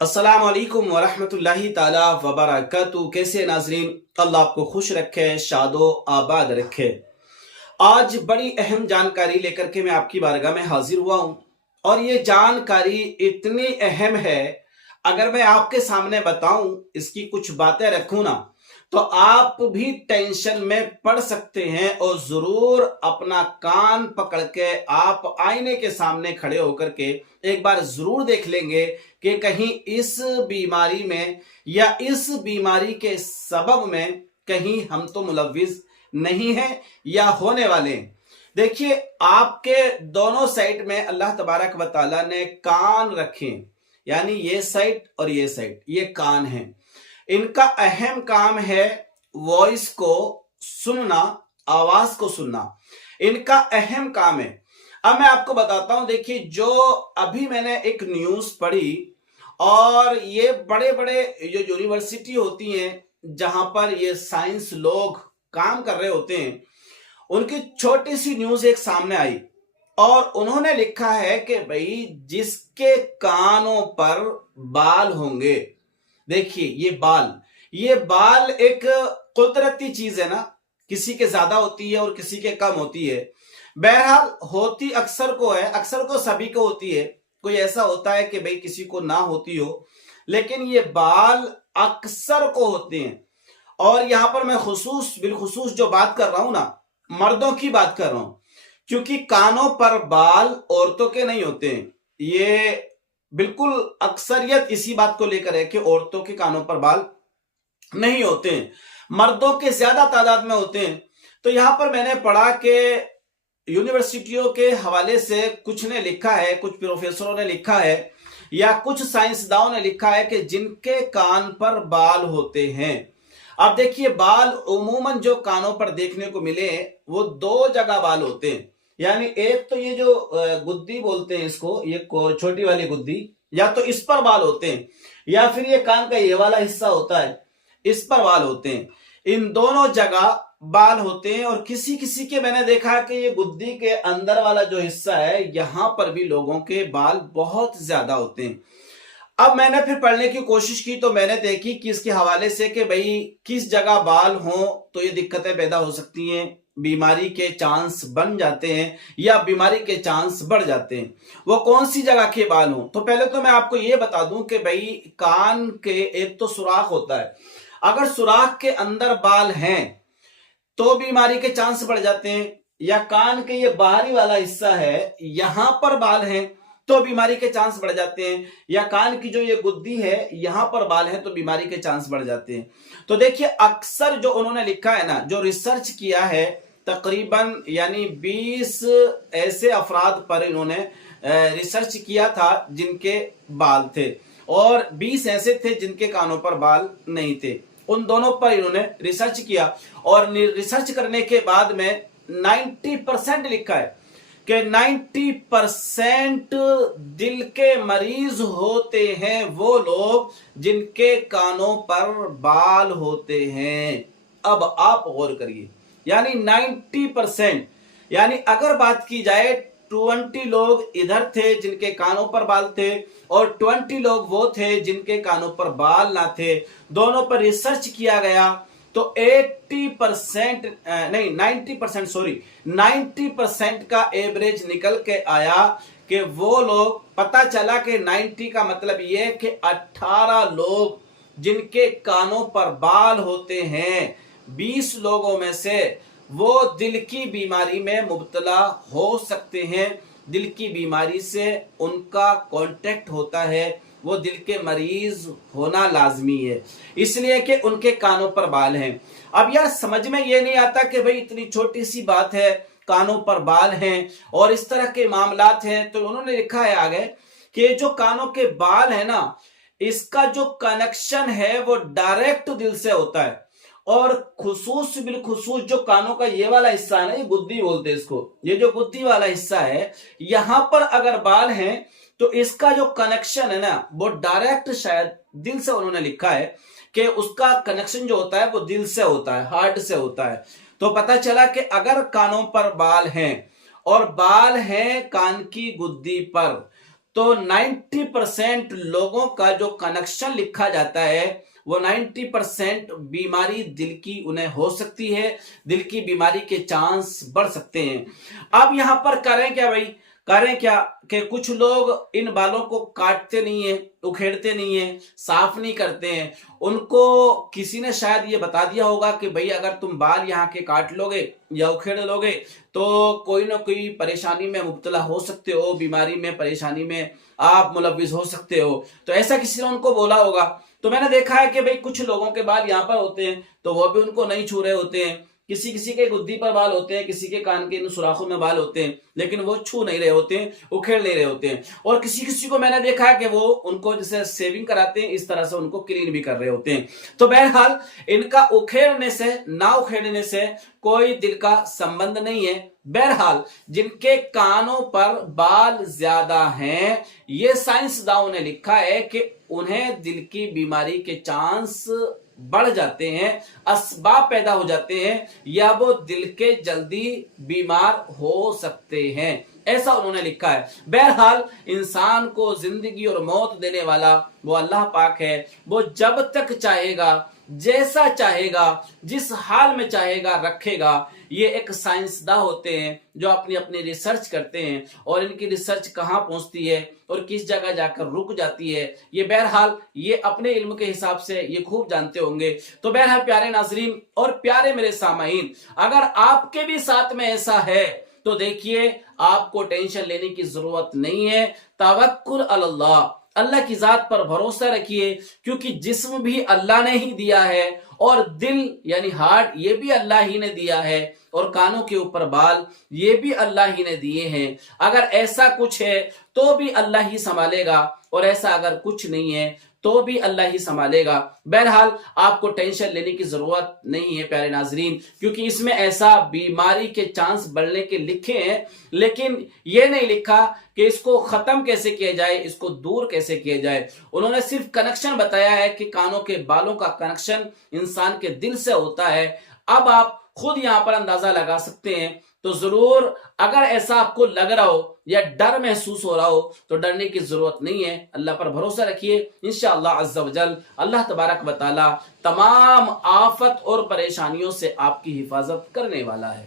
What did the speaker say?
अस्सलाम वालेकुम वरहमतुल्लाहि ताला वबरकातुहू। कैसे नाजरीन, अल्लाह आपको खुश रखे, शादो आबाद रखे। आज बड़ी अहम जानकारी लेकर के मैं आपकी बारगाह में हाजिर हुआ हूं और ये जानकारी इतनी अहम है, अगर मैं आपके सामने बताऊं, इसकी कुछ बातें रखूं ना, तो आप भी टेंशन में पड़ सकते हैं और जरूर अपना कान पकड़ के आप आईने के सामने खड़े होकर के एक बार जरूर देख लेंगे कि कहीं इस बीमारी में या इस बीमारी के सबब में कहीं हम तो मुलव्विस नहीं हैं या होने वाले हैं। देखिए, आपके दोनों साइड में अल्लाह तबारक व तआला ने कान रखे, यानी ये साइड और ये साइड, ये कान है। इनका अहम काम है वॉइस को सुनना, आवाज को सुनना, इनका अहम काम है। अब मैं आपको बताता हूं, देखिए, जो अभी मैंने एक न्यूज पढ़ी और ये बड़े बड़े जो यूनिवर्सिटी होती हैं जहां पर ये साइंस लोग काम कर रहे होते हैं, उनकी छोटी सी न्यूज एक सामने आई और उन्होंने लिखा है कि भाई जिसके कानों पर बाल होंगे, देखिए ये बाल एक कुदरती चीज है ना, किसी के ज्यादा होती है और किसी के कम होती है। बहरहाल होती अक्सर को है, अक्सर को सभी को होती है। कोई ऐसा होता है कि भाई किसी को ना होती हो, लेकिन ये बाल अक्सर को होते हैं। और यहां पर मैं बिलखुसूस जो बात कर रहा हूं ना, मर्दों की बात कर रहा हूं, क्योंकि कानों पर बाल औरतों के नहीं होते हैं। ये बिल्कुल अक्सरियत इसी बात को लेकर है कि औरतों के कानों पर बाल नहीं होते हैं, मर्दों के ज्यादा तादाद में होते हैं। तो यहां पर मैंने पढ़ा कि यूनिवर्सिटियों के हवाले से कुछ ने लिखा है, कुछ प्रोफेसरों ने लिखा है या कुछ साइंसदानों ने लिखा है कि जिनके कान पर बाल होते हैं। अब देखिए, बाल उमूमन जो कानों पर देखने को मिले वो दो जगह बाल होते हैं। यानी एक तो ये जो गुद्दी बोलते हैं इसको, ये छोटी वाली गुद्दी, या तो इस पर बाल होते हैं या फिर ये कान का ये वाला हिस्सा होता है, इस पर बाल होते हैं। इन दोनों जगह बाल होते हैं और किसी किसी के मैंने देखा है कि ये गुद्दी के अंदर वाला जो हिस्सा है, यहां पर भी लोगों के बाल बहुत ज्यादा होते हैं। अब मैंने फिर पढ़ने की कोशिश की तो मैंने देखी कि इसके हवाले से कि भाई किस जगह बाल हों तो ये दिक्कतें पैदा हो सकती हैं, बीमारी के चांस बन जाते हैं या बीमारी के चांस बढ़ जाते हैं। वो कौन सी जगह के बाल हों, तो पहले तो मैं आपको ये बता दूं कि भाई कान के एक तो सुराख होता है, अगर सुराख के अंदर बाल हैं तो बीमारी के चांस बढ़ जाते हैं, या कान के ये बाहरी वाला हिस्सा है यहां पर बाल हैं तो बीमारी के चांस बढ़ जाते हैं, या कान की जो ये गुद्दी है यहां पर बाल है तो बीमारी के चांस बढ़ जाते हैं। तो देखिए, अक्सर जो उन्होंने लिखा है ना, जो रिसर्च किया है, तकरीबन यानी 20 ऐसे अफराद पर इन्होंने रिसर्च किया था जिनके बाल थे और 20 ऐसे थे जिनके कानों पर बाल नहीं थे। उन दोनों पर इन्होंने रिसर्च किया और रिसर्च करने के बाद में 90% लिखा है कि 90% दिल के मरीज होते हैं वो लोग जिनके कानों पर बाल होते हैं। अब आप गौर करिए, यानी 90%, यानी अगर बात की जाए 20 लोग इधर थे जिनके कानों पर बाल थे और 20 लोग वो थे जिनके कानों पर बाल ना थे, दोनों पर रिसर्च किया गया तो 80% नहीं 90% सॉरी 90% का एवरेज निकल के आया कि वो लोग, पता चला कि 90 का मतलब ये कि 18 लोग जिनके कानों पर बाल होते हैं, 20 लोगों में से वो दिल की बीमारी में मुब्तला हो सकते हैं। दिल की बीमारी से उनका कांटेक्ट होता है, वो दिल के मरीज होना लाजमी है, इसलिए कि उनके कानों पर बाल हैं। अब यार समझ में ये नहीं आता कि भाई इतनी छोटी सी बात है, कानों पर बाल हैं और इस तरह के मामलात हैं। तो उन्होंने लिखा है आगे कि जो कानों के बाल है ना, इसका जो कनेक्शन है वो डायरेक्ट दिल से होता है और बिलखुसूस जो कानों का ये वाला हिस्सा है ना, ये गुद्दी बोलते हैं इसको, ये जो गुद्दी वाला हिस्सा है, यहां पर अगर बाल हैं तो इसका जो कनेक्शन है ना वो डायरेक्ट, शायद दिल से उन्होंने लिखा है कि उसका कनेक्शन जो होता है वो दिल से होता है, हार्ट से होता है। तो पता चला कि अगर कानों पर बाल हैं और बाल हैं कान की गुद्दी पर, तो 90% लोगों का जो कनेक्शन लिखा जाता है वो 90% बीमारी दिल की उन्हें हो सकती है, दिल की बीमारी के चांस बढ़ सकते हैं। अब यहां पर करें क्या भाई, करें क्या कि कुछ लोग इन बालों को काटते नहीं है, उखेड़ते नहीं है, साफ नहीं करते हैं। उनको किसी ने शायद ये बता दिया होगा कि भाई अगर तुम बाल यहाँ के काट लोगे या उखेड़ लोगे तो कोई ना कोई परेशानी में मुब्तला हो सकते हो, बीमारी में, परेशानी में आप मुलव्विस हो सकते हो। तो ऐसा किसी ने उनको बोला होगा। तो मैंने देखा है कि भाई कुछ लोगों के बाल यहाँ पर होते हैं तो वो भी उनको नहीं छू रहे होते हैं, किसी किसी के गुद्दी पर बाल होते हैं, किसी के कान के इन सुराखों में बाल होते हैं, लेकिन वो छू नहीं रहे होते हैं, उखेड़ नहीं रहे होते हैं। और किसी किसी को मैंने देखा है कि वो उनको जैसे शेविंग कराते हैं इस तरह से उनको क्लीन भी कर रहे होते हैं। तो बहरहाल इनका उखेड़ने से ना उखेड़ने से कोई दिल का संबंध नहीं है। बहरहाल जिनके कानों पर बाल ज्यादा हैं, ये साइंसदानों ने लिखा है कि उन्हें दिल की बीमारी के चांस बढ़ जाते हैं, असबाब पैदा हो जाते हैं, या वो दिल के जल्दी बीमार हो सकते हैं, ऐसा उन्होंने लिखा है। बहरहाल इंसान को जिंदगी और मौत देने वाला वो अल्लाह पाक है। वो जब तक चाहेगा, जैसा चाहेगा, जिस हाल में चाहेगा रखेगा। ये एक साइंसदान होते हैं जो अपनी अपनी रिसर्च करते हैं, और इनकी रिसर्च कहाँ पहुंचती है और किस जगह जाकर रुक जाती है, ये बहरहाल ये अपने इल्म के हिसाब से ये खूब जानते होंगे। तो बहरहाल प्यारे नाजरीन और प्यारे मेरे सामाईन, अगर आपके भी साथ में ऐसा है तो देखिए आपको टेंशन लेने की जरूरत नहीं है। तवक्कुल अल्लाह, अल्लाह की जात पर भरोसा रखिए, क्योंकि जिस्म भी अल्लाह ने ही दिया है, और दिल यानी हार्ट ये भी अल्लाह ही ने दिया है, और कानों के ऊपर बाल ये भी अल्लाह ही ने दिए हैं। अगर ऐसा कुछ है तो भी अल्लाह ही संभालेगा, और ऐसा अगर कुछ नहीं है तो भी अल्लाह ही संभालेगा। बहरहाल आपको टेंशन लेने की जरूरत नहीं है प्यारे नाजरीन, क्योंकि इसमें ऐसा बीमारी के चांस बढ़ने के लिखे हैं, लेकिन यह नहीं लिखा कि इसको खत्म कैसे किया जाए, इसको दूर कैसे किया जाए। उन्होंने सिर्फ कनेक्शन बताया है कि कानों के बालों का कनेक्शन इंसान के दिल से होता है। अब आप खुद यहां पर अंदाजा लगा सकते हैं। तो जरूर अगर ऐसा आपको लग रहा हो या डर महसूस हो रहा हो तो डरने की जरूरत नहीं है, अल्लाह पर भरोसा रखिए। इंशाअल्लाह अज़्ज़ा वजल अल्लाह तबारक व तआला तमाम आफत और परेशानियों से आपकी हिफाजत करने वाला है।